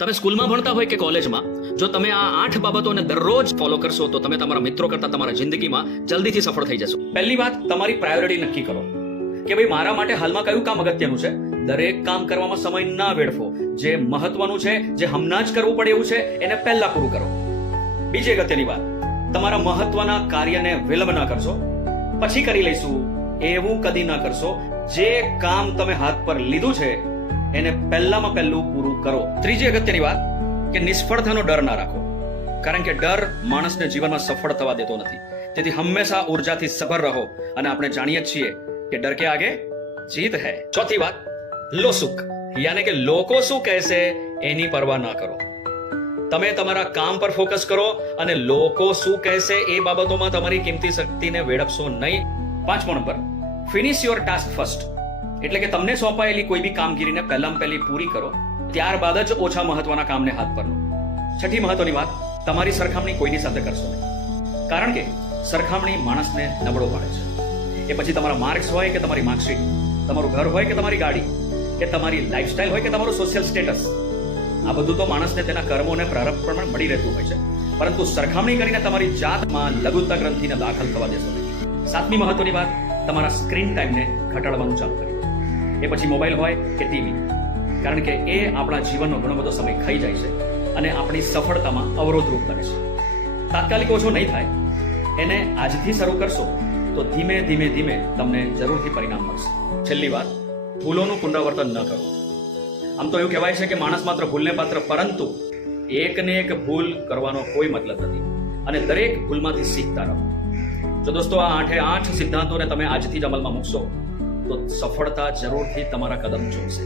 તમે સ્કૂલમાં ભણતા હોય કે કોલેજમાં, જો તમે આ 8 બાબતોને દરરોજ ફોલો કરશો તો તમે તમારા મિત્રો કરતા તમારા જિંદગીમાં જલ્દીથી સફળ થઈ જશો. પહેલી વાત, તમારી પ્રાયોરિટી નક્કી કરો કે ભાઈ મારા માટે હાલમાં કયું કામ અગત્યનું છે. દરેક કામ કરવામાં સમય ના વેડફો. જે મહત્વનું છે, જે હમણાં જ કરવું પડે એવું છે, એને પહેલા પૂરું કરો. બીજી અગત્યની વાત, તમારા મહત્વના કાર્યને વિલંબ ના કરશો, પછી કરી લઈશું એવું કદી ના કરશો. જે કામ તમે હાથ પર લીધું છે એને પહેલામાં પહેલું પૂરું કરો. ત્રીજી અગત્યની વાત કે નિષ્ફળતાનો ડર ના રાખો, કારણ કે ડર માણસને જીવનમાં સફળ થવા દેતો નથી. તેથી હંમેશા ઉર્જાથી સભર રહો, અને આપણે જાણીએ છીએ કે ડર કે આગે જીત હૈ. ચોથી વાત, લોસુક યાને કે લોકો શું કહેશે એની પરવા ના કરો. તમે તમારા કામ પર ફોકસ કરો અને લોકો શું કહેશે એ બાબતોમાં તમારી કિંમતી શક્તિને વેડફશો નહીં. 5મો નંબર, ફિનિશ યોર ટાસ્ક ફર્સ્ટ, એટલે કે તમને સોંપાયેલી કોઈ બી કામગીરીને પહેલામાં પહેલી પૂરી કરો, ત્યારબાદ જ ઓછા મહત્વના કામને હાથ પર લો. 6ઠી મહત્વની વાત, તમારી સરખામણી કોઈની સાથે કરશો નહીં, કારણ કે સરખામણી માણસને નબળો પાડે છે. એ પછી તમારા માર્ક્સ હોય કે તમારી માર્કશીટ, તમારું ઘર હોય કે તમારી ગાડી, કે તમારી લાઈફસ્ટાઈલ હોય કે તમારું સોશિયલ સ્ટેટસ, આ બધું તો માણસને તેના કર્મો અને પ્રારબ્ધ પ્રમાણે મળી રહેતું હોય છે. પરંતુ સરખામણી કરીને તમારી જાતમાં લઘુત્તમ ગ્રંથિને દાખલ થવા દેશો નહીં. 7મી મહત્વની વાત, તમારા સ્ક્રીન ટાઈમને ઘટાડવાનું ચાલુ કર્યું. એ પછી મોબાઈલ હોય કે ટીવી, કારણ કે એ આપણા જીવનનો ઘણો બધો સમય ખાઈ જાય છે અને આપણી સફળતામાં અવરોધરૂપ બને છે. તાત્કાલિક ઓછો નહીં થાય, એને આજથી શરૂ કરશો તો ધીમે ધીમે ધીમે તમને જરૂરથી પરિણામ મળશે. છેલ્લી વાત, ભૂલોનું પુનરાવર્તન ન કરો. આમ તો એવું કહેવાય છે કે માણસ માત્ર ભૂલને પાત્ર, પરંતુ એકને એક ભૂલ કરવાનો કોઈ મતલબ નથી, અને દરેક ભૂલમાંથી શીખતા રહો. જો દોસ્તો આ 8 સિદ્ધાંતોને તમે આજથી જ અમલમાં મૂકશો તો સફળતા જરૂરથી તમારા કદમ ચૂમશે.